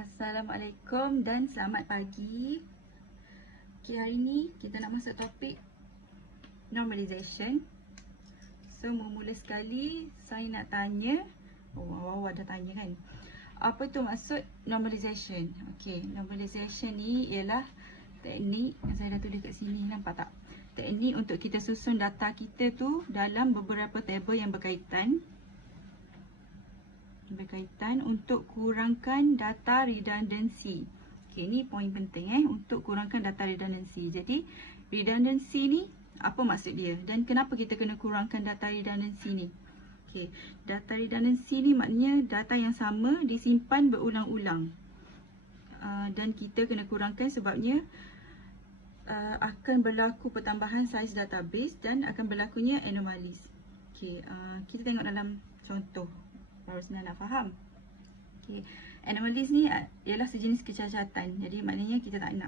Assalamualaikum dan selamat pagi. Okay, hari ni kita nak masuk topik normalization. So, mula sekali saya nak tanya, awal-awal dah tanya kan, apa tu maksud normalization? Okay, normalization ni ialah teknik, saya dah tulis kat sini, nampak tak? Teknik untuk kita susun data kita tu dalam beberapa tabel yang berkaitan untuk kurangkan data redundancy. Okay, ni poin penting untuk kurangkan data redundancy. Jadi, redundancy ni apa maksud dia dan kenapa kita kena kurangkan data redundancy ni? Okay, data redundancy ni maknanya data yang sama disimpan berulang-ulang. Dan kita kena kurangkan sebabnya akan berlaku pertambahan saiz database dan akan berlakunya anomalies. Okay, kita tengok dalam contoh baru senang nak faham. Okay, anomalies ni ialah sejenis kecacatan. Jadi maknanya kita tak nak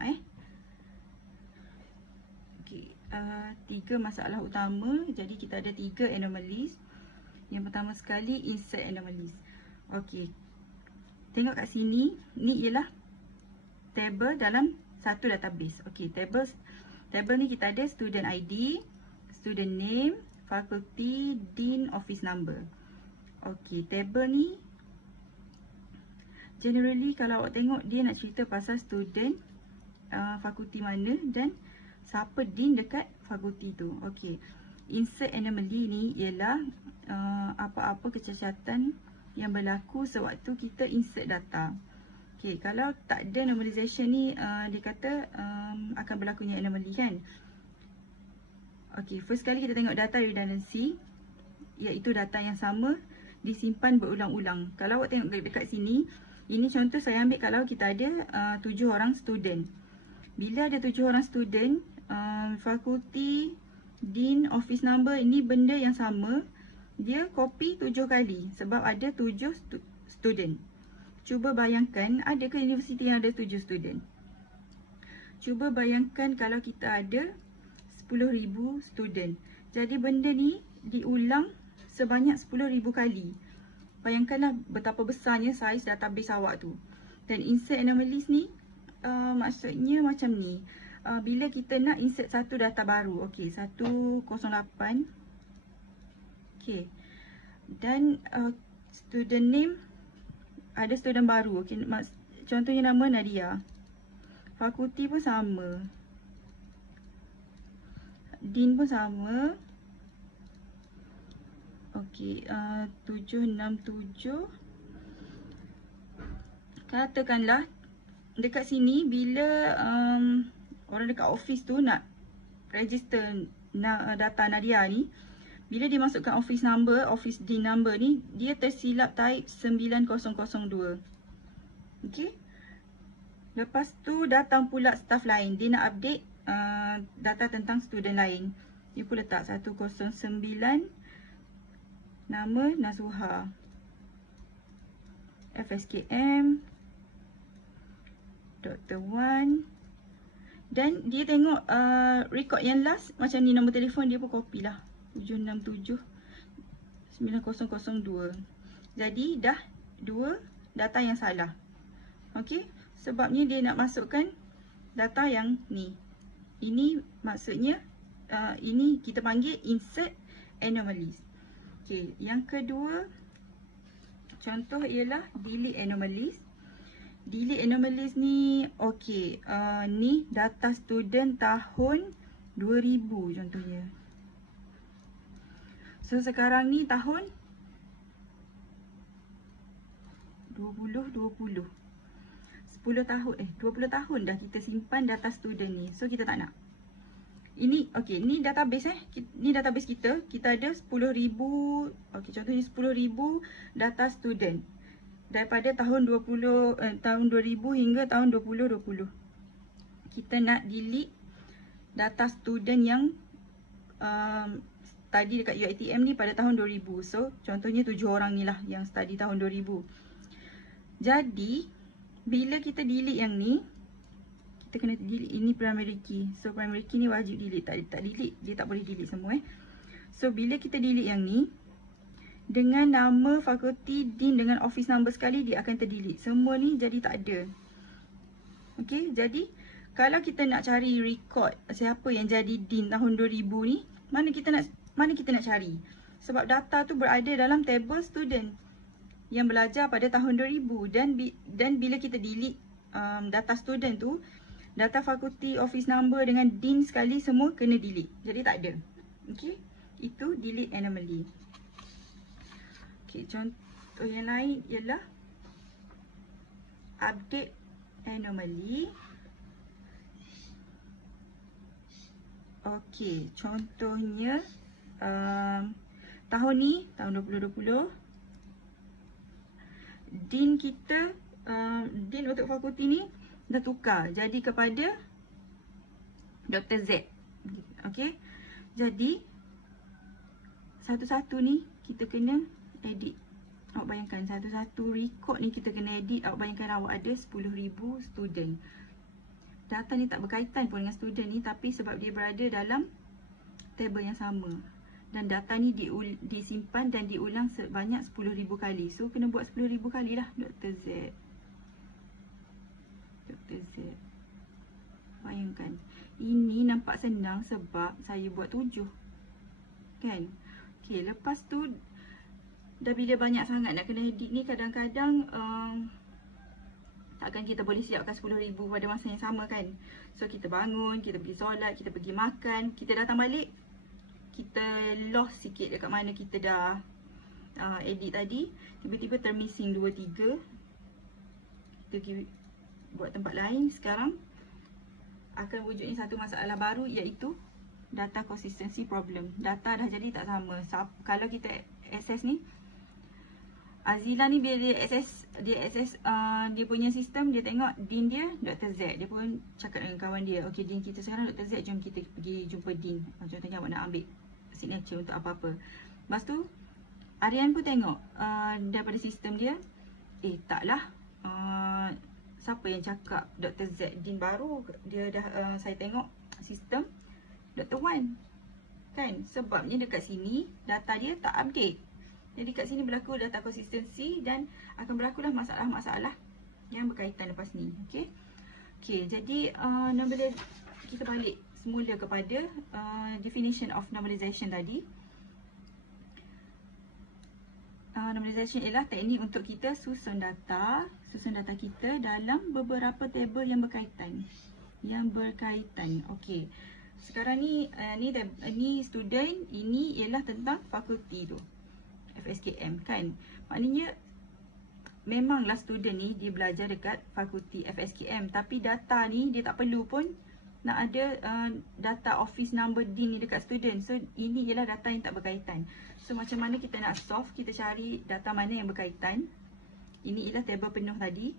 Okay, 3 masalah utama. Jadi kita ada 3 anomalies. Yang pertama sekali, insert anomalies. Okay, tengok kat sini, ni ialah table dalam satu database. Okay, table ni kita ada student ID, student name, faculty, dean, office number. Okay, table ni generally kalau awak tengok dia nak cerita pasal student, fakulti mana dan siapa dean dekat fakulti tu. Okay, insert anomaly ni ialah apa-apa kecacatan yang berlaku sewaktu kita insert data. Okay, kalau tak ada normalization ni, dia kata akan berlakunya anomaly kan. Okay, first kali kita tengok data redundancy, iaitu data yang sama disimpan berulang-ulang. Kalau awak tengok dekat sini, ini contoh saya ambil kalau kita ada 7 orang student. Bila ada 7 orang student, fakulti, dean, office number, ini benda yang sama. Dia copy 7 kali sebab ada 7 student. Cuba bayangkan, ada ke universiti yang ada 7 student? Cuba bayangkan kalau kita ada 10,000 student. Jadi benda ni diulang sebanyak 10,000 kali. Bayangkanlah betapa besarnya saiz database awak tu. Dan insert anomalies ni maksudnya macam ni. Bila kita nak insert satu data baru, okey, 108. Okey. Dan student name, ada student baru. Okey, contohnya nama Nadia. Fakulti pun sama. Dean pun sama. Okey, 767. Katakanlah dekat sini bila orang dekat office tu nak register data Nadia ni, bila dia masukkan office number, office dean number ni, dia tersilap type 9002. Okey. Lepas tu datang pula staff lain, dia nak update data tentang student lain. Dia pun letak 109, nama Nazuha, FSKM, Dr. Wan. Dan dia tengok record yang last macam ni, nombor telefon dia pun copy lah, 767 9002. Jadi dah 2 data yang salah. Okey, sebabnya dia nak masukkan data yang ni. Ini maksudnya ini kita panggil insert anomalies. Okey, yang kedua contoh ialah delete anomalies. Delete anomalies ni, okey, ni data student tahun 2000 contohnya. So sekarang ni tahun 2020. 10 tahun 20 tahun dah kita simpan data student ni. So kita tak nak. Ini okey, ni database ni database kita. Kita ada 10,000, okey, contohnya 10,000 data student daripada tahun 2000 hingga tahun 2020. Kita nak delete data student yang study dekat UiTM ni pada tahun 2000. So contohnya 7 orang ni lah yang study tahun 2000. Jadi bila kita delete yang ni, kita kena delete ini primary key. So primary key ni wajib delete. Tak delete, dia tak boleh delete semua So bila kita delete yang ni, dengan nama fakulti, dean dengan office number sekali, dia akan terdelete. Semua ni jadi tak ada. Okey, jadi kalau kita nak cari record siapa yang jadi dean tahun 2000 ni, mana kita nak cari? Sebab data tu berada dalam table student yang belajar pada tahun 2000, dan bila kita delete data student tu, data fakulti, office number dengan dean sekali semua kena delete. Jadi tak ada. Okey, itu delete anomaly. Okey, contoh yang lain ialah update anomaly. Okey, contohnya tahun ni, tahun 2020, dean kita, dean untuk fakulti ni dah tukar jadi kepada Dr. Z. Okey, jadi satu-satu ni kita kena edit. Awak bayangkan satu-satu record ni kita kena edit. Awak bayangkan awak ada 10,000 student. Data ni tak berkaitan pun dengan student ni, tapi sebab dia berada dalam table yang sama. Dan data ni disimpan dan diulang sebanyak 10,000 kali. So kena buat 10,000 kali lah Dr. Z. Dr. Z. Bayangkan. Ini nampak senang sebab saya buat 7. Kan? Okay, lepas tu dah bila banyak sangat nak kena edit ni, kadang-kadang takkan kita boleh siapkan 10,000 pada masa yang sama kan. So kita bangun, kita pergi solat, kita pergi makan, kita datang balik, kita lost sikit dekat mana kita dah edit tadi. Tiba-tiba termissing 2-3. Kita pergi buat tempat lain. Sekarang akan wujudnya satu masalah baru, iaitu data consistency problem. Data dah jadi tak sama. Kalau kita access ni, Azila ni bila dia access dia punya sistem, dia tengok dean dia Dr. Z. Dia pun cakap dengan kawan dia, okey dean kita sekarang Dr. Z, jom kita pergi jumpa dean. Contohnya awak nak ambil signature untuk apa-apa. Lepas tu Aryan pun tengok daripada sistem dia, taklah, siapa yang cakap Dr. Z dean baru. Dia dah saya tengok sistem Dr. Wan kan, sebabnya dekat sini data dia tak update. Jadi kat sini berlaku data consistency dan akan berlakulah masalah-masalah yang berkaitan lepas ni. Okey. Okey, jadi kita balik semula kepada definition of normalization tadi. Normalization ialah teknik untuk kita susun data kita dalam beberapa table yang berkaitan. Okey. Sekarang ni student, ini ialah tentang fakulti tu, FSKM kan. Maknanya memanglah student ni dia belajar dekat fakulti FSKM, tapi data ni dia tak perlu pun nak ada data office number dean ni dekat student. So ini ialah data yang tak berkaitan. So macam mana kita nak solve, kita cari data mana yang berkaitan. Ini ialah table penuh tadi.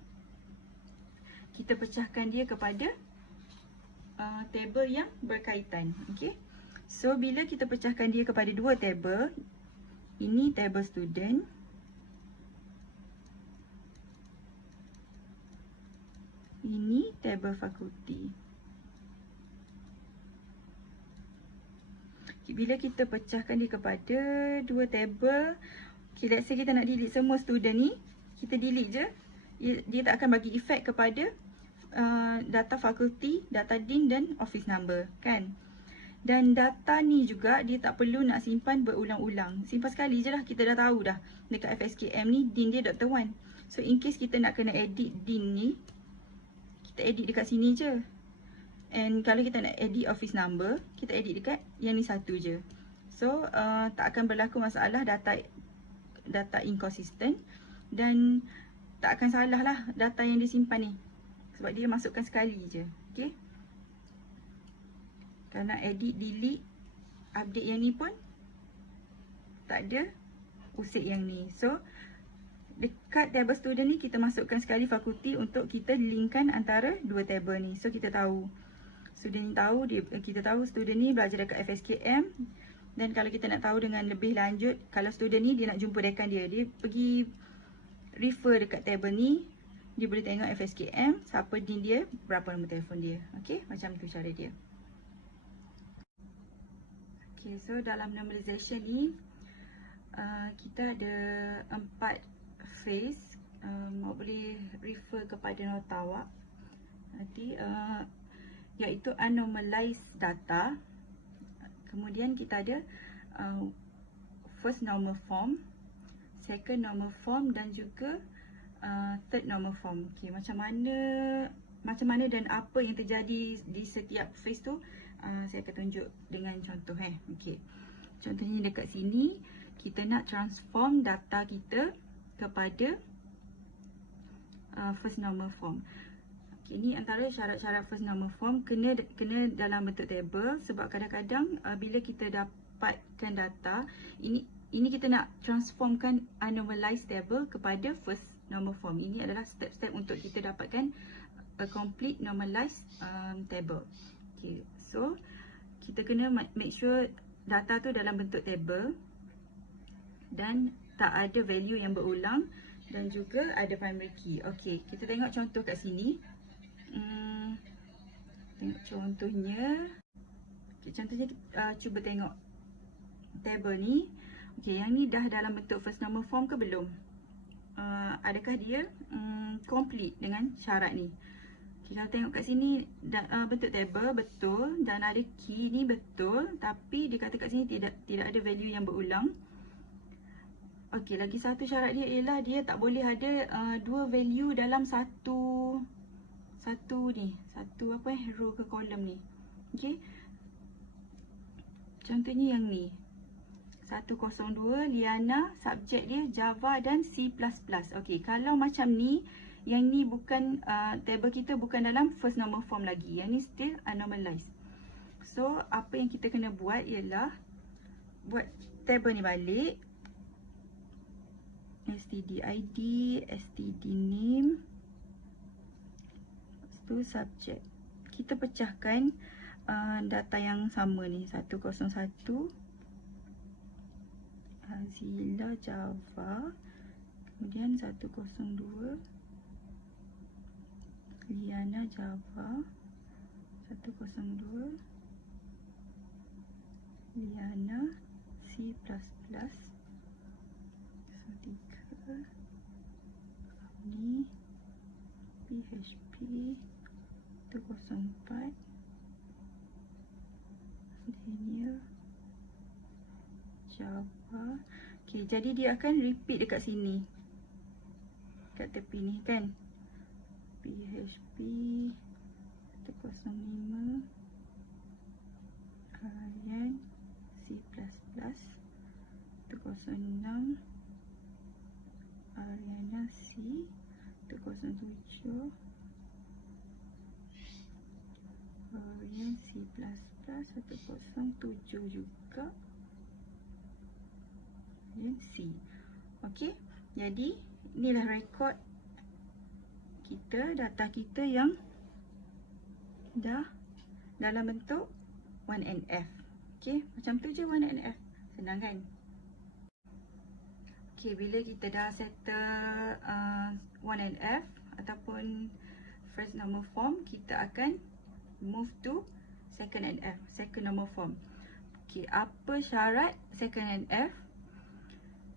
Kita pecahkan dia kepada table yang berkaitan. Okey. So bila kita pecahkan dia kepada dua table, ini table student, ini table fakulti. Bila kita pecahkan dia kepada dua table, okay, let's say kita nak delete semua student ni, kita delete je. Dia tak akan bagi efek kepada data fakulti, data dean dan office number kan. Dan data ni juga dia tak perlu nak simpan berulang-ulang. Simpan sekali je lah, kita dah tahu dah. Dekat FSKM ni dean dia Dr. Wan. So in case kita nak kena edit dean ni, kita edit dekat sini je. And kalau kita nak edit office number, kita edit dekat yang ni satu je. So tak akan berlaku masalah data inconsistent, dan tak akan salah lah data yang disimpan ni, sebab dia masukkan sekali je. Okay. Kalau nak edit, delete, update yang ni pun tak ada usik yang ni. So dekat table student ni kita masukkan sekali fakulti untuk kita linkkan antara dua table ni. So kita tahu student ni tahu, kita tahu student ni belajar dekat FSKM. Dan kalau kita nak tahu dengan lebih lanjut, kalau student ni dia nak jumpa dekan dia, dia pergi refer dekat table ni, dia boleh tengok FSKM, siapa dean dia, berapa nombor telefon dia. Okey, macam tu cara dia. Okay, so dalam normalization ni, kita ada 4 phase. Mak boleh refer kepada nota awak nanti, iaitu anomalize data. Kemudian kita ada first normal form, second normal form dan juga third normal form. Okay, macam mana dan apa yang terjadi di setiap phase tu, saya akan tunjuk dengan contoh. Okay. Contohnya dekat sini, kita nak transform data kita kepada first normal form. Okay, ni antara syarat-syarat first normal form, kena dalam bentuk table, sebab kadang-kadang bila kita dapatkan data, ini kita nak transformkan anomalize table kepada first normal form. Ini adalah step-step untuk kita dapatkan a complete normalized table. Okay, so kita kena make sure data tu dalam bentuk table dan tak ada value yang berulang dan juga ada primary key. Okay, kita tengok contoh kat sini. Tengok contohnya. Okay, contohnya cuba tengok table ni. Okay, yang ni dah dalam bentuk first normal form ke belum? Adakah dia complete dengan syarat ni? Okay, kalau tengok kat sini bentuk table betul dan ada key ni betul, tapi dia kata kat sini tidak ada value yang berulang. Okey, lagi satu syarat dia ialah dia tak boleh ada dua value dalam satu row ke kolom ni. Okey. Contohnya yang ni. 102 Liana, subjek dia Java dan C++. Okey, kalau macam ni, yang ni bukan table kita bukan dalam first normal form lagi. Yang ni still anomalized. So, apa yang kita kena buat ialah buat table ni balik. std id, std name, lepas tu subject. Kita pecahkan data yang sama ni, 101 Azila Java, kemudian 102 Liana Java, 102 Liana C++, 3 ni PHP 204 Daniel Java. Okay, jadi dia akan repeat dekat sini, kat tepi ni kan, PHP 105 Aryan C++, 206 Ariana C, 207 Arian C++, 107 juga Arian C. Okey, jadi inilah rekod kita, data kita yang dah dalam bentuk 1NF. Okey, macam tu je 1NF. Senang kan? Okay, bila kita dah settle 1NF ataupun first normal form, kita akan move to second NF, second normal form. Okay, apa syarat second NF?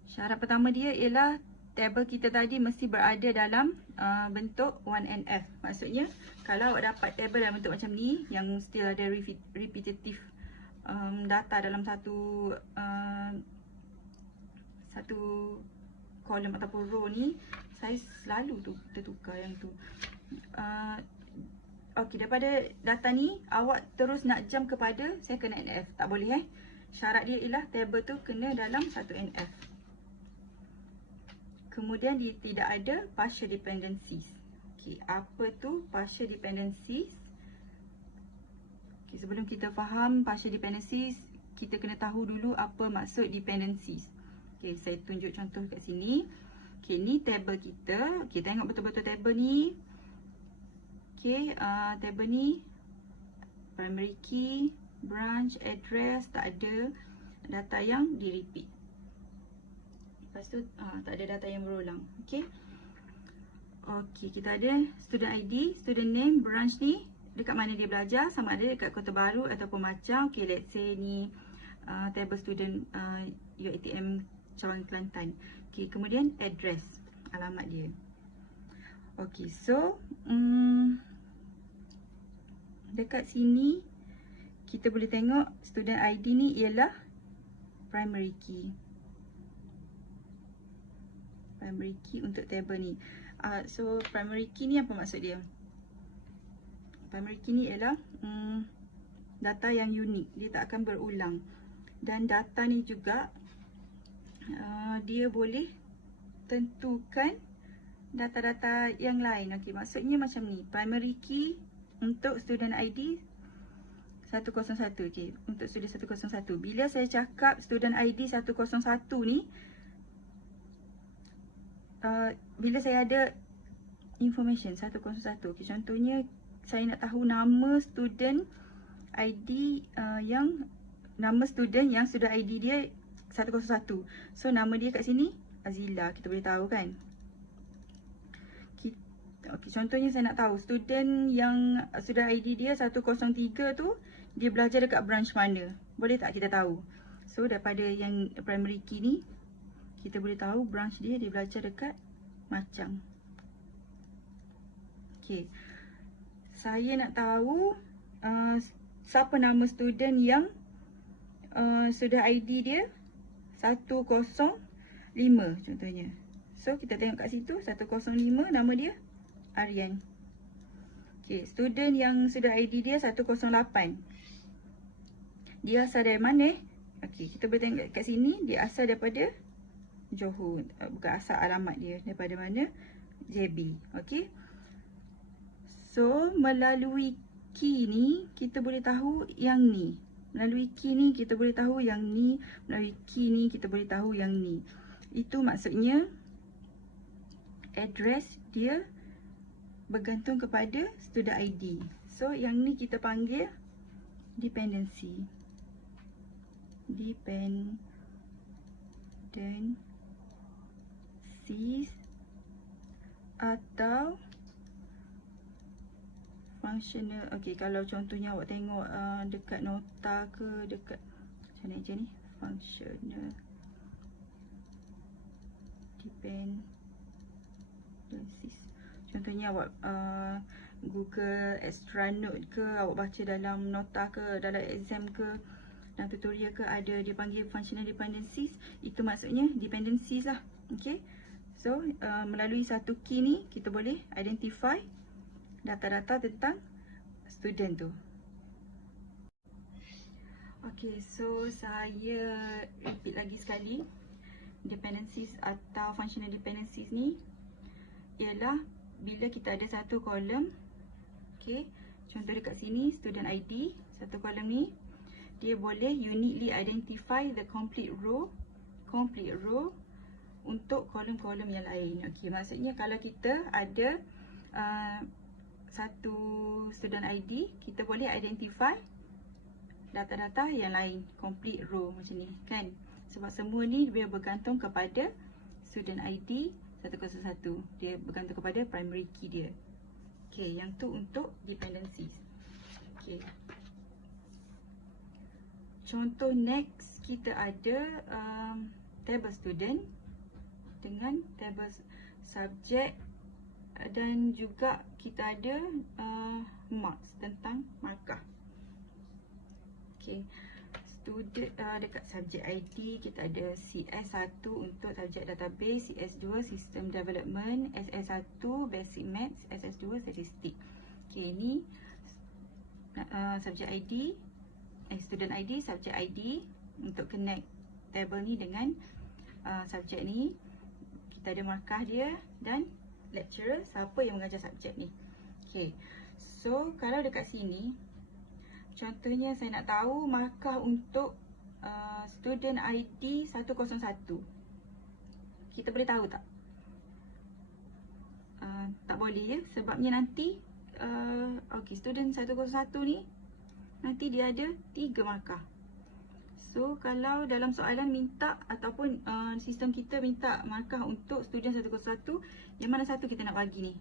Syarat pertama dia ialah table kita tadi mesti berada dalam bentuk 1NF. Maksudnya, kalau awak dapat table dalam bentuk macam ni, yang still ada repetitive data dalam satu kolom ataupun row ni, saya selalu tertukar yang tu. Okey, daripada data ni awak terus nak jump kepada second NF, tak boleh Syarat dia ialah table tu kena dalam 1NF. Kemudian dia tidak ada partial dependencies. Okey, apa tu partial dependencies? Okey, sebelum kita faham partial dependencies, kita kena tahu dulu apa maksud dependencies. Okay, saya tunjuk contoh kat sini. Okay, ni table kita. Okay, tengok betul-betul table ni. Okay, table ni primary key, branch, address, tak ada data yang di repeat. Lepas tu tak ada data yang berulang. Okay. Okay, kita ada student ID, student name, branch ni dekat mana dia belajar, sama ada dekat Kota Baru ataupun Macang. Okay, let's say ni table student UiTM Cawangan Kelantan. Okay, kemudian address, alamat dia. Okay, so dekat sini kita boleh tengok student ID ni ialah primary key. Primary key untuk table ni. So primary key ni apa maksud dia? Primary key ni ialah data yang unik, dia tak akan berulang. Dan data ni juga dia boleh tentukan data-data yang lain. Okey, maksudnya macam ni. Primary key untuk student ID 101. Okey, untuk student 101. Bila saya cakap student ID 101 ni, bila saya ada information 101. Okey, contohnya saya nak tahu nama student ID nama student yang student ID dia 101. So nama dia kat sini Azila, kita boleh tahu kan. Okey, contohnya saya nak tahu student yang student ID dia 103 tu dia belajar dekat branch mana. Boleh tak kita tahu? So daripada yang primary key ni kita boleh tahu branch dia belajar dekat Macang. Okey. Saya nak tahu siapa nama student yang student ID dia 105 contohnya. So kita tengok kat situ 105 nama dia Aryan. Okey, student yang student ID dia 108. Dia asal dari mana? Okey, kita boleh tengok kat sini dia asal daripada Johor. Bukan asal, alamat dia daripada mana? JB. Okey. So melalui key ni kita boleh tahu yang ni. Melalui key ni kita boleh tahu yang ni. Melalui key ni kita boleh tahu yang ni. Itu maksudnya address dia bergantung kepada student ID. So yang ni kita panggil dependencies atau functional. Okey, kalau contohnya awak tengok dekat nota ke dekat macam ni je ni, functional dependencies. Contohnya awak Google Extra Note ke, awak baca dalam nota ke, dalam exam ke, dalam tutorial ke, ada dia panggil functional dependencies. Itu maksudnya dependencies lah. Okay, so melalui satu key ni kita boleh identify data-data tentang student tu. Okay, so saya repeat lagi sekali. Dependencies atau functional dependencies ni ialah bila kita ada satu kolom. Okay, contoh dekat sini student ID, satu kolom ni dia boleh uniquely identify the complete row untuk kolom-kolom yang lain. Okay, maksudnya kalau kita ada satu student ID, kita boleh identify data-data yang lain, complete row macam ni kan. Sebab semua ni dia bergantung kepada student ID 101. Dia bergantung kepada primary key dia. Okay, yang tu untuk dependencies. Okay. Contoh next kita ada table student dengan table subject, dan juga kita ada marks tentang markah. Okay, student dekat subject ID kita ada CS1 untuk subject database, CS2 system development, SS1 basic maths, SS2 statistik. Okay, ni subject ID, student ID, subject ID untuk connect table ni dengan subject ni. Kita ada markah dia dan lecturer, siapa yang mengajar subjek ni. Okay, so kalau dekat sini contohnya saya nak tahu markah untuk student ID 101, kita boleh tahu tak? Tak boleh ya, sebabnya nanti okay, student 101 ni nanti dia ada 3 markah. So kalau dalam soalan minta ataupun sistem kita minta markah untuk student 101, yang mana satu kita nak bagi ni?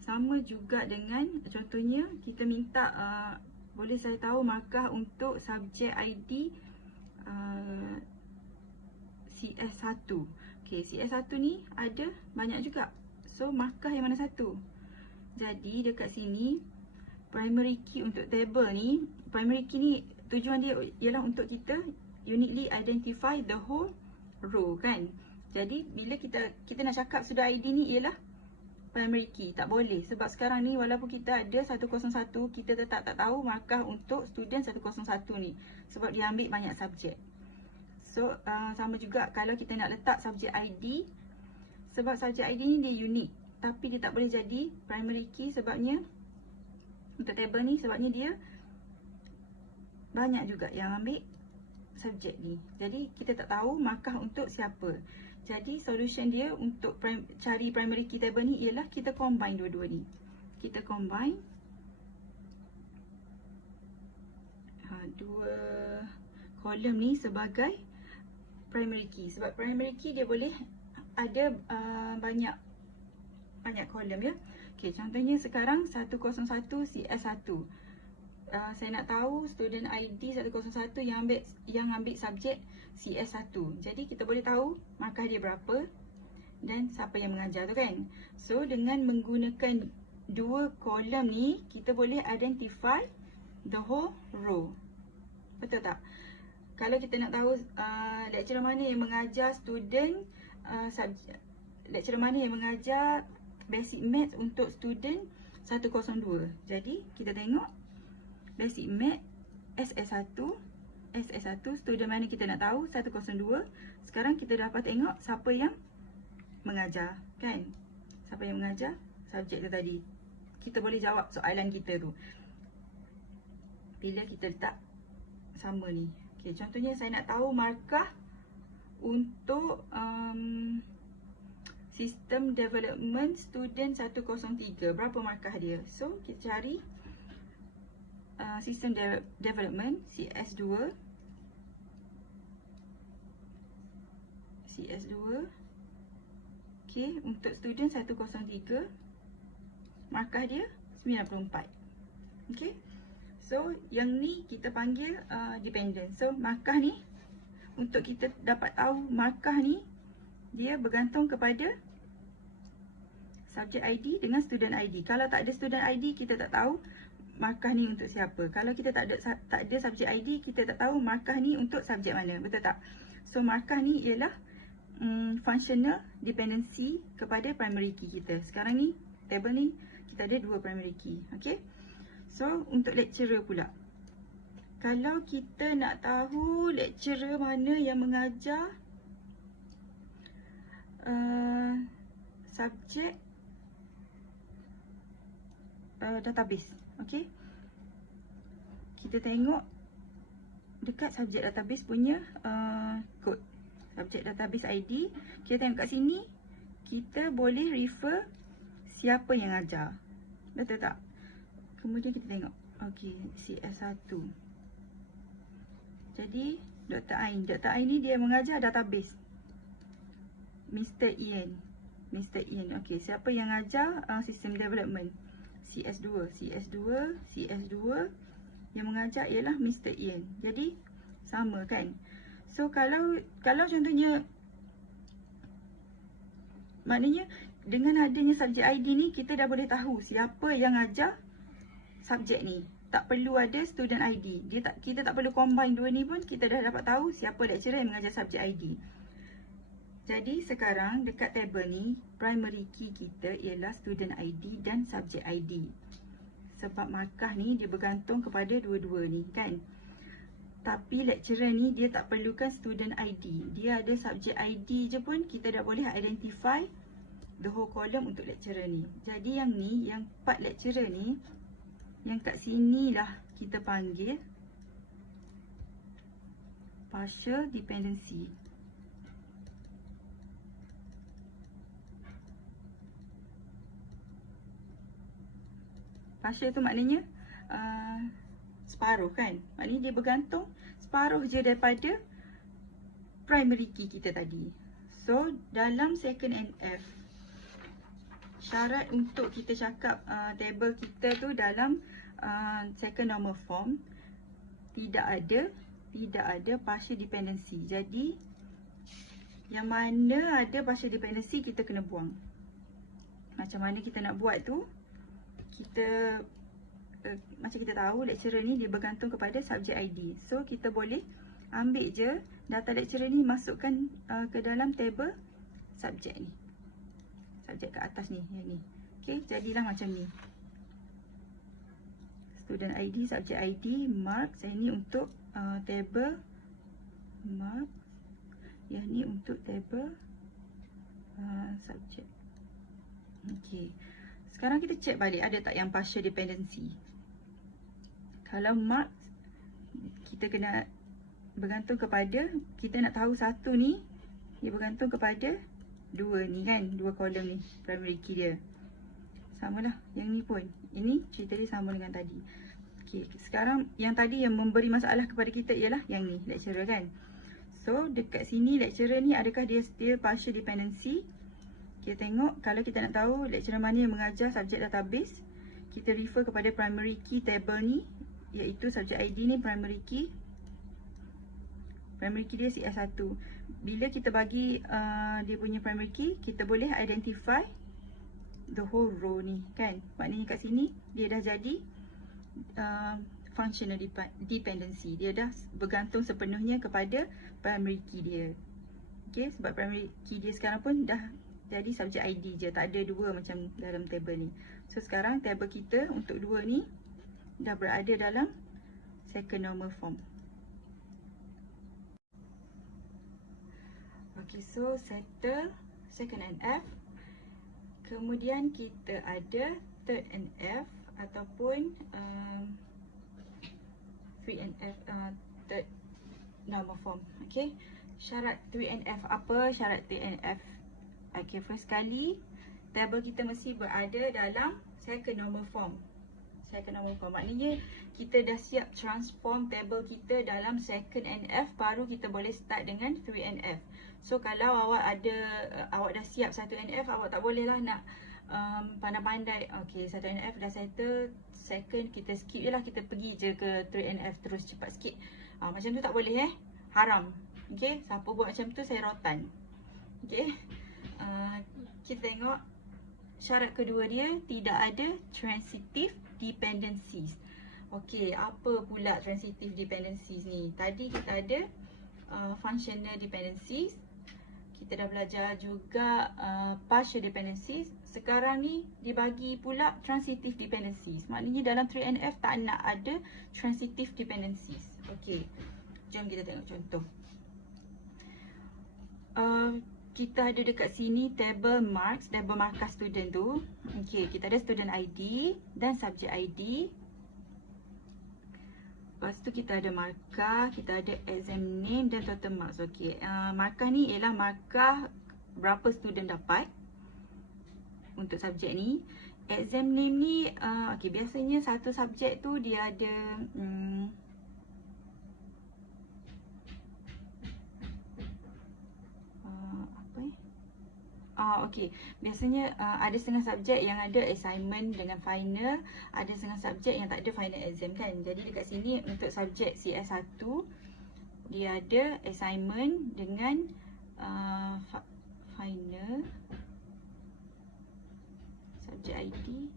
Sama juga dengan contohnya kita minta boleh saya tahu markah untuk subjek ID CS1. Okay, CS1 ni ada banyak juga. So, markah yang mana satu? Jadi, dekat sini, primary key untuk table ni, primary key ni tujuan dia ialah untuk kita uniquely identify the whole row kan. Jadi, bila kita nak cakap student ID ni ialah primary key, tak boleh. Sebab sekarang ni walaupun kita ada 101, kita tetap tak tahu markah untuk student 101 ni. Sebab dia ambil banyak subjek. So, sama juga kalau kita nak letak subjek ID. Sebab subjek ID ni dia unik. Tapi dia tak boleh jadi primary key sebabnya untuk table ni sebabnya dia banyak juga yang ambil subjek ni. Jadi, kita tak tahu markah untuk siapa. Jadi, solution dia untuk cari primary key table ni ialah kita combine dua-dua ni. Kita combine dua kolom ni sebagai primary key. Sebab primary key dia boleh ada banyak kolom ya. Okay, contohnya sekarang 101 CS1. Saya nak tahu student ID 101 yang ambil subjek CS1. Jadi kita boleh tahu markah dia berapa dan siapa yang mengajar tu kan. So dengan menggunakan dua kolom ni, kita boleh identify the whole row. Betul tak? Kalau kita nak tahu lecturer mana yang mengajar student lecturer mana yang mengajar basic maths untuk student 102. Jadi kita tengok basic maths SS1 student mana kita nak tahu 102. Sekarang kita dapat tengok siapa yang mengajar kan. Siapa yang mengajar subjek tu tadi. Kita boleh jawab soalan kita tu bila kita letak sama ni. Okay, contohnya saya nak tahu markah untuk sistem development student 103. Berapa markah dia? So, kita cari sistem development CS2. Okay, untuk student 103 markah dia 94. Okay. So, yang ni kita panggil dependent. So, markah ni, untuk kita dapat tahu markah ni, dia bergantung kepada subjek ID dengan student ID. Kalau tak ada student ID, kita tak tahu markah ni untuk siapa. Kalau kita tak ada subjek ID, kita tak tahu markah ni untuk subjek mana. Betul tak? So, markah ni ialah functional dependency kepada primary key kita. Sekarang ni, table ni, kita ada dua primary key. Okay? So, untuk lecturer pula. Kalau kita nak tahu lecturer mana yang mengajar subjek database. Okay. Kita tengok dekat subjek database punya code. Subjek database ID. Kita tengok kat sini. Kita boleh refer siapa yang ajar. Betul tak? Kemudian kita tengok. Okay, CS1. Jadi, Dr. Ain. Dr. Ain ni dia mengajar database. Mr. Ian. Okay, siapa yang ajar sistem development? CS2. Yang mengajar ialah Mr. Ian. Jadi, sama kan? So, kalau contohnya, maknanya dengan adanya subjek ID ni, kita dah boleh tahu siapa yang ajar subjek ni. Tak perlu ada student ID. Kita tak perlu combine dua ni pun, kita dah dapat tahu siapa lecturer yang mengajar subjek ID. Jadi sekarang dekat table ni, primary key kita ialah student ID dan subjek ID. Sebab markah ni dia bergantung kepada dua-dua ni kan. Tapi lecturer ni dia tak perlukan student ID. Dia ada subjek ID je pun kita dah boleh identify the whole column untuk lecturer ni. Jadi yang ni, yang part lecturer ni, yang kat sini lah kita panggil partial dependency. Partial tu maknanya separuh kan. Maknanya dia bergantung separuh je daripada primary key kita tadi. So dalam second NF, syarat untuk kita cakap table kita tu dalam second normal form tidak ada partial dependency. Jadi Yang mana ada partial dependency kita kena buang. Macam mana kita nak buat tu? Kita macam kita tahu lecturer ni dia bergantung kepada subject ID. So kita boleh ambil je data lecturer ni, masukkan ke dalam table subjek ni. Subjek ke atas ni, yang ni. Okey, jadilah macam ni. Student ID, subject ID, marks. Yang ni untuk table marks. Yang ni untuk table subject. Okey. Sekarang kita check balik ada tak yang partial dependency. Kalau marks, kita kena bergantung kepada, kita nak tahu satu ni dia bergantung kepada dua ni kan, dua kolom ni, primary key dia. Samalah yang ni pun. Ini cerita dia sama dengan tadi. Okey, sekarang yang tadi yang memberi masalah kepada kita ialah yang ni, lecturer kan. So dekat sini lecturer ni adakah dia still partial dependency? Kita tengok kalau kita nak tahu lecturer mana yang mengajar subjek database, kita refer kepada primary key table ni, iaitu subject ID ni primary key. Primary key dia CS1. Bila kita bagi dia punya primary key, kita boleh identify the whole row ni kan. Maknanya kat sini dia dah jadi functional dependency. Dia dah bergantung sepenuhnya kepada primary key dia. Okay, sebab primary key dia sekarang pun dah jadi subject ID je, tak ada dua macam dalam table ni. So sekarang table kita untuk dua ni dah berada dalam second normal form. Okay, so settle second NF. Kemudian kita ada third NF ataupun 3NF, third normal form. Okay, syarat 3NF apa? Syarat 3NF, okay, first kali table kita mesti berada dalam second normal form. Second normal form maknanya kita dah siap transform table kita dalam second NF, baru kita boleh start dengan 3NF. So kalau awak dah siap 1NF, awak tak boleh lah nak pandai-pandai. Okay, 1NF dah settle, second kita skip je lah, kita pergi je ke 3NF terus cepat sikit. Macam tu tak boleh haram. Okay, siapa buat macam tu saya rotan. Okay, kita tengok syarat kedua dia, tidak ada transitive dependencies. Okay, apa pula transitive dependencies ni? Tadi kita ada functional dependencies. Kita dah belajar juga partial dependencies. Sekarang ni dibagi pula transitive dependencies. Maknanya dalam 3NF tak nak ada transitive dependencies. Okay, jom kita tengok contoh. Kita ada dekat sini table marks, table markah student tu. Okay, kita ada student ID dan subject ID. Lepas tu kita ada markah, kita ada exam name dan total marks. Okay, markah ni ialah markah berapa student dapat untuk subjek ni. Exam name ni, okay, biasanya satu subjek tu dia ada okay, biasanya ada setengah subjek yang ada assignment dengan final, ada setengah subjek yang tak ada final exam kan. Jadi dekat sini untuk subjek CS1 dia ada assignment dengan final. Subjek ID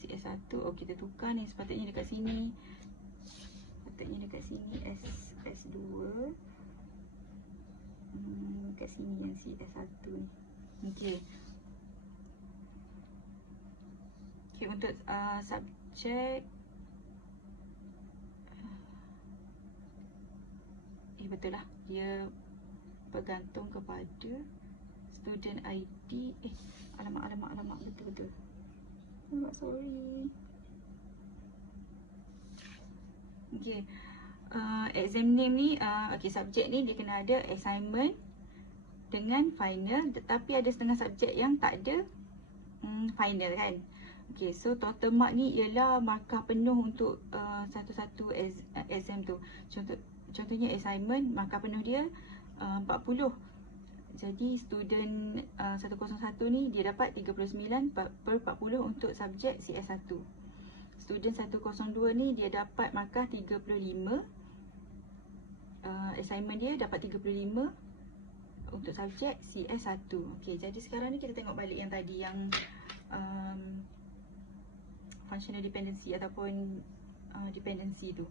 CS1, oh kita tukar ni, sepatutnya dekat sini. Sepatutnya dekat sini S2. Kat sini yang CS1 ni. Okay. Okay, untuk subjek betul lah, dia bergantung kepada student ID. Alamak, betul. Alamak, sorry. Okay, exam name ni, okay, subjek ni dia kena ada assignment dengan final, tetapi ada setengah subjek yang tak ada final kan. Okay, so total mark ni ialah markah penuh untuk satu-satu exam tu. Contohnya assignment, markah penuh dia 40. Jadi student 101 ni dia dapat 39/40 untuk subjek CS1. Student 102 ni dia dapat markah 35. Assignment dia dapat 35 untuk subjek CS1. Okey, jadi sekarang ni kita tengok balik yang tadi yang functional dependency ataupun dependency tu.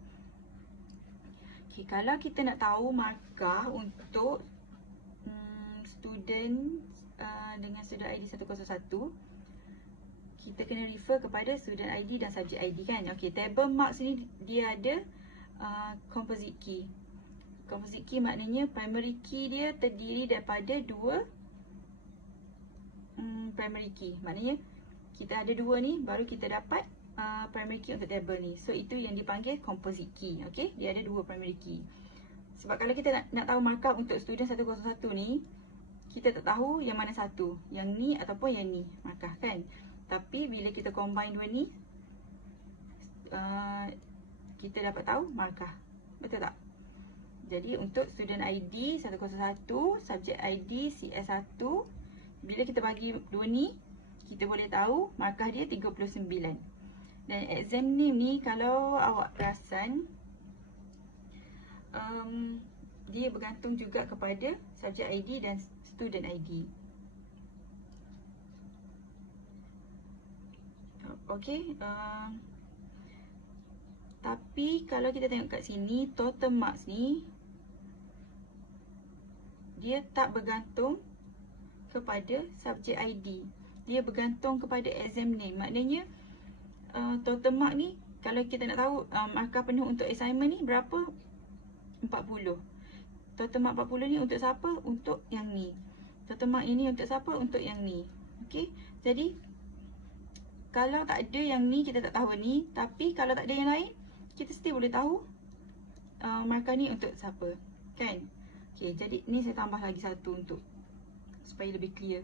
Okey, kalau kita nak tahu markah untuk student dengan student ID 101, kita kena refer kepada student ID dan subject ID kan. Okey, table marks ni dia ada composite key. Composite key maknanya primary key dia terdiri daripada dua primary key. Maknanya kita ada dua ni baru kita dapat primary key untuk table ni. So itu yang dipanggil composite key. Okey, dia ada dua primary key. Sebab kalau kita nak tahu markup untuk student 101 ni, kita tak tahu yang mana satu, yang ni ataupun yang ni markah kan. Tapi bila kita combine dua ni, kita dapat tahu markah. Betul tak? Jadi untuk student ID 101, subject ID CS1, bila kita bagi dua ni, kita boleh tahu markah dia 39. Dan exam name ni kalau awak perasan, dia bergantung juga kepada subject ID dan student ID. Okey, tapi kalau kita tengok kat sini, total marks ni dia tak bergantung kepada subject ID. Dia bergantung kepada exam name. Maknanya total mark ni, kalau kita nak tahu markah penuh untuk assignment ni berapa? 40. Total mark 40 ni untuk siapa? Untuk yang ni. Total mark ini untuk siapa? Untuk yang ni. Okey, jadi kalau tak ada yang ni, kita tak tahu ni. Tapi kalau tak ada yang lain, kita still boleh tahu markah ni untuk siapa, kan? Okey, jadi ni saya tambah lagi satu untuk supaya lebih clear.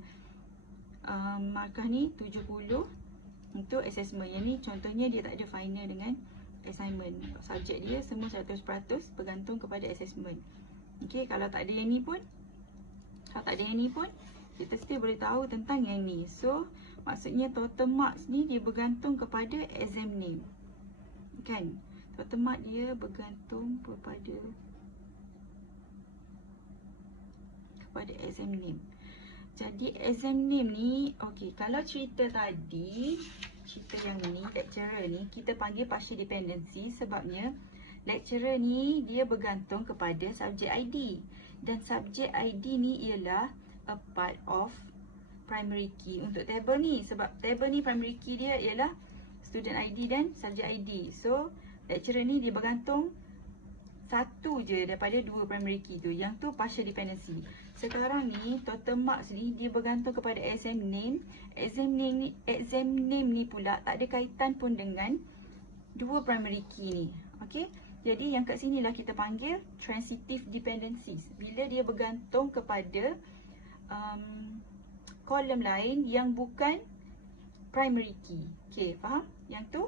Markah ni 70 untuk assessment. Yang ni contohnya dia tak ada final dengan assignment. Subjek dia semua 100% bergantung kepada assessment. Okey, kalau tak ada yang ni pun, kita still boleh tahu tentang yang ni. So, maksudnya total marks ni dia bergantung kepada exam name. Kan? Total mark dia bergantung kepada exam name. Jadi exam name ni, okey, kalau cerita tadi, cerita yang ni, lecturer ni, kita panggil partial dependency sebabnya lecturer ni dia bergantung kepada subject ID. Dan subject ID ni ialah a part of primary key untuk table ni. Sebab table ni primary key dia ialah student ID dan subject ID. So, lecturer ni dia bergantung satu je daripada dua primary key tu. Yang tu partial dependency. Sekarang ni, total marks ni dia bergantung kepada exam name. Exam name ni pula tak ada kaitan pun dengan dua primary key ni. Okey? Jadi yang kat sini lah kita panggil transitive dependencies. Bila dia bergantung kepada kolom lain yang bukan primary key. Okey, faham? Yang tu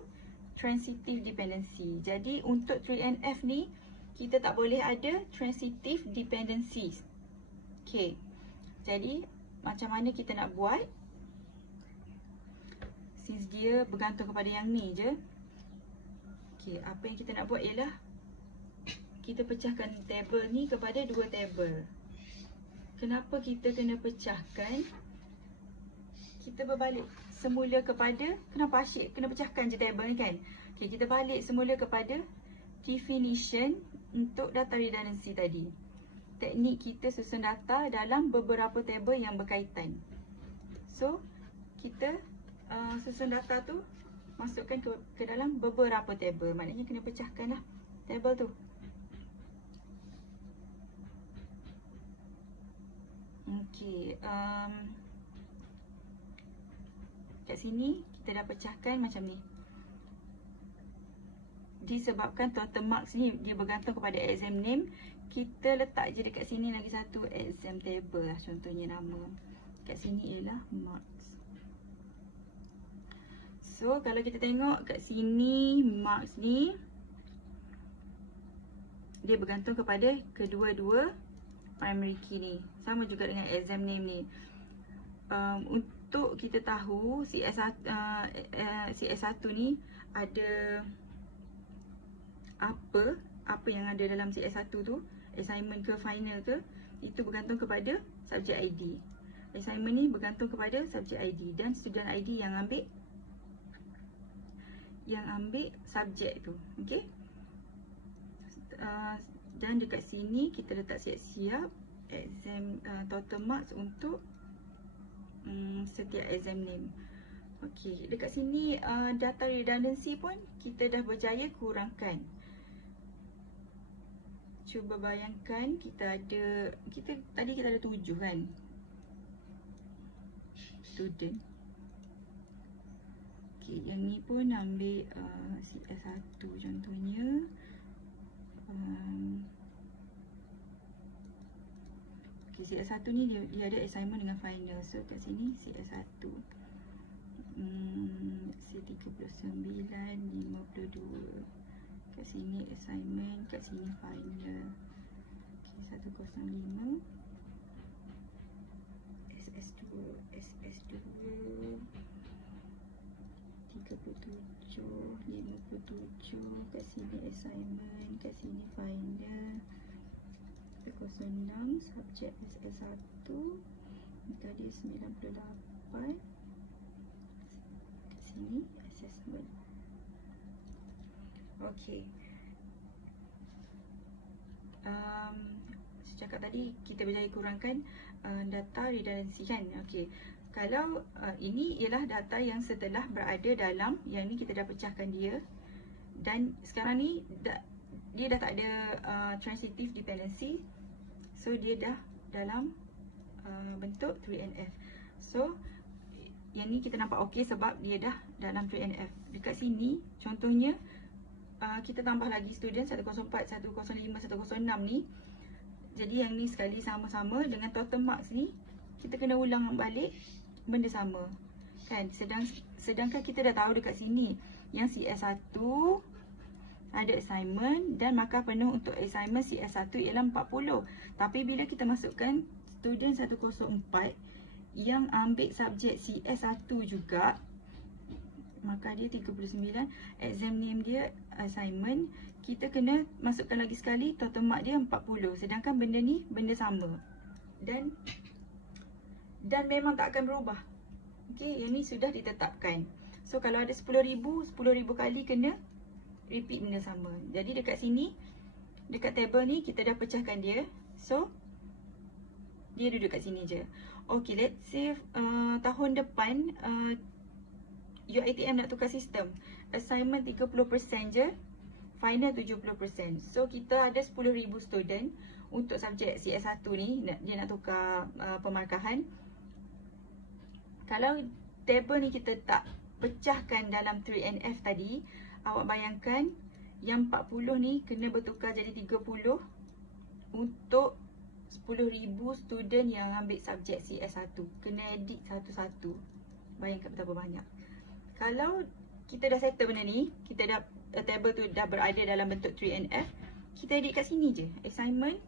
transitive dependency. Jadi untuk 3NF ni, kita tak boleh ada transitive dependencies. Okey, jadi macam mana kita nak buat? Since dia bergantung kepada yang ni je. Okey, apa yang kita nak buat ialah kita pecahkan table ni kepada dua table. Kenapa kita kena pecahkan? Kita berbalik semula kepada, kenapa asyik kena pecahkan je table ni kan? Okay, kita balik semula kepada definition untuk data redundancy tadi. Teknik kita susun data dalam beberapa table yang berkaitan. So, kita susun data tu masukkan ke dalam beberapa table. Maknanya kena pecahkan lah table tu. Okey, kat sini kita dah pecahkan macam ni. Disebabkan total marks ni dia bergantung kepada exam name, kita letak je dekat sini lagi satu exam table lah, contohnya nama. Kat sini ialah marks. So kalau kita tengok kat sini marks ni dia bergantung kepada kedua-dua primary key ni. Sama juga dengan exam name ni. Untuk kita tahu CS1 ni ada apa yang ada dalam CS1 tu, assignment ke final ke, itu bergantung kepada subjek ID. Assignment ni bergantung kepada subjek ID dan student ID yang ambil subjek tu. Okey. Dan dekat sini kita letak siap-siap exam total marks untuk setiap exam name. Okey, dekat sini data redundancy pun kita dah berjaya kurangkan. Cuba bayangkan kita tadi kita ada 7 kan student. Okey, yang ni pun ambil CS1 contohnya. Okay, CS1 ni dia ada assignment dengan final. So kat sini CS1 C39 52. Kat sini assignment, kat sini final. Okay, 105 SS2 37 57. Kat sini assignment, kat sini final. 06 subjek SS1 tadi 98. Kat sini assessment. Okey. Cakap tadi kita berjaya kurangkan data redundancy kan. Okey. Kalau ini ialah data yang setelah berada dalam, yang ni kita dah pecahkan dia, dan sekarang ni dia dah tak ada transitive dependency. So dia dah dalam bentuk 3NF. So yang ni kita nampak okey sebab dia dah dalam 3NF. Dekat sini contohnya kita tambah lagi student 104, 105, 106 ni. Jadi yang ni sekali sama-sama dengan total marks ni kita kena ulang balik benda sama kan. Sedangkan kita dah tahu dekat sini yang CS1 ada assignment dan markah penuh untuk assignment CS1 ialah 40. Tapi bila kita masukkan student 104 yang ambil subjek CS1 juga, markah dia 39, exam name dia assignment, kita kena masukkan lagi sekali total mark dia 40. Sedangkan benda ni benda sama. Dan memang tak akan berubah. Okey, yang ni sudah ditetapkan. So kalau ada 10,000 kali kena repeat benda sama. Jadi dekat sini, dekat table ni kita dah pecahkan dia. So dia duduk kat sini je. Okay, let's say tahun depan UiTM nak tukar sistem. Assignment 30% je, final 70%. So kita ada 10,000 student untuk subjek CS1 ni, dia nak tukar pemarkahan. Kalau table ni kita tak pecahkan dalam 3NF tadi, awak bayangkan yang 40 ni kena bertukar jadi 30 untuk 10,000 student yang ambil subjek CS1. Kena edit satu-satu. Bayangkan betapa banyak. Kalau kita dah settle benda ni, kita dah table tu dah berada dalam bentuk 3NF, kita edit kat sini je. Assignment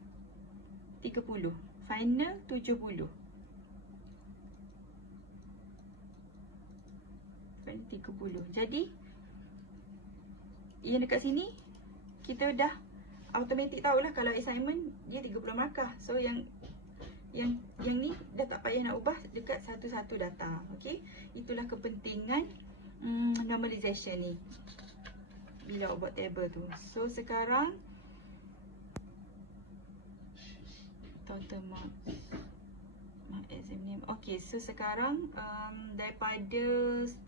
30, final 70. 30. Jadi yang dekat sini kita dah automatik tahulah kalau assignment dia 30 markah. So yang ni dah tak payah nak ubah dekat satu-satu data. Okey, itulah kepentingan normalization ni bila awak buat table tu. So sekarang total marks, exam name. Okey, so sekarang daripada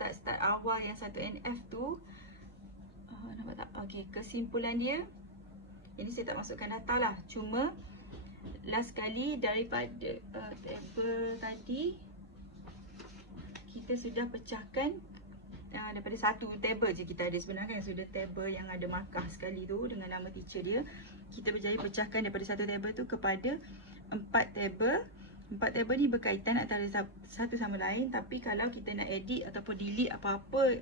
start awal yang 1NF tu, nampak tak? Okey, kesimpulan dia, ini saya tak masukkan data lah, cuma last kali daripada table tadi kita sudah pecahkan daripada satu table je kita ada sebenarnya, sudah table yang ada markah sekali tu dengan nama teacher dia. Kita berjaya pecahkan daripada satu table tu kepada 4 table. 4 table ni berkaitan antara satu sama lain, tapi kalau kita nak edit ataupun delete apa-apa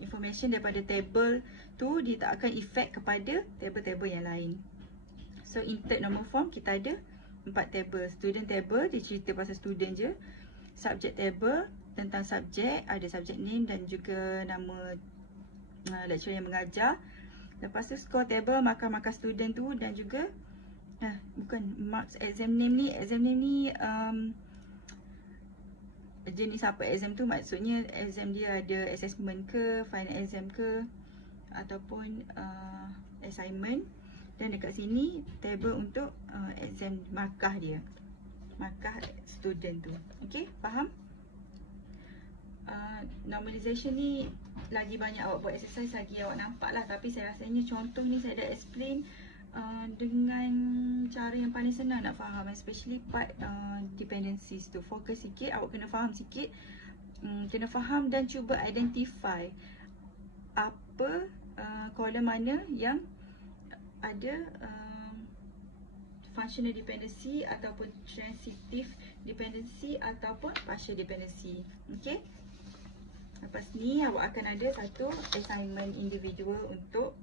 information daripada table tu, dia tak akan effect kepada table-table yang lain. So insert normal form kita ada 4 table. Student table dia cerita pasal student je. Subject table tentang subjek, ada subject name dan juga nama lecturer yang mengajar. Lepas tu score table markah-markah student tu dan juga Bukan marks exam name ni. Exam name ni jenis apa exam tu, maksudnya exam dia ada assessment ke, final exam ke, ataupun assignment. Dan dekat sini table untuk exam markah dia, markah student tu. Okay, faham? Normalization ni lagi banyak awak buat exercise lagi awak nampak lah. Tapi saya rasanya contoh ni saya dah explain dengan cara yang paling senang nak faham, especially part dependencies tu. Fokus sikit, awak kena faham sikit, kena faham dan cuba identify apa column mana yang ada functional dependency ataupun transitive dependency ataupun partial dependency. Okay, lepas ni awak akan ada satu assignment individual untuk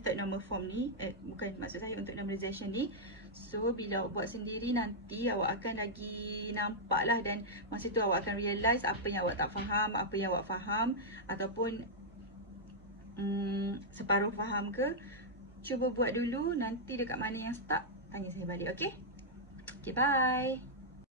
third normal form ni, bukan, maksud saya untuk normalization ni. So bila awak buat sendiri nanti awak akan lagi nampak lah, dan masa tu awak akan realise apa yang awak tak faham, apa yang awak faham, ataupun separuh faham ke. Cuba buat dulu, nanti dekat mana yang stuck tanya saya balik. Okay, okay, bye.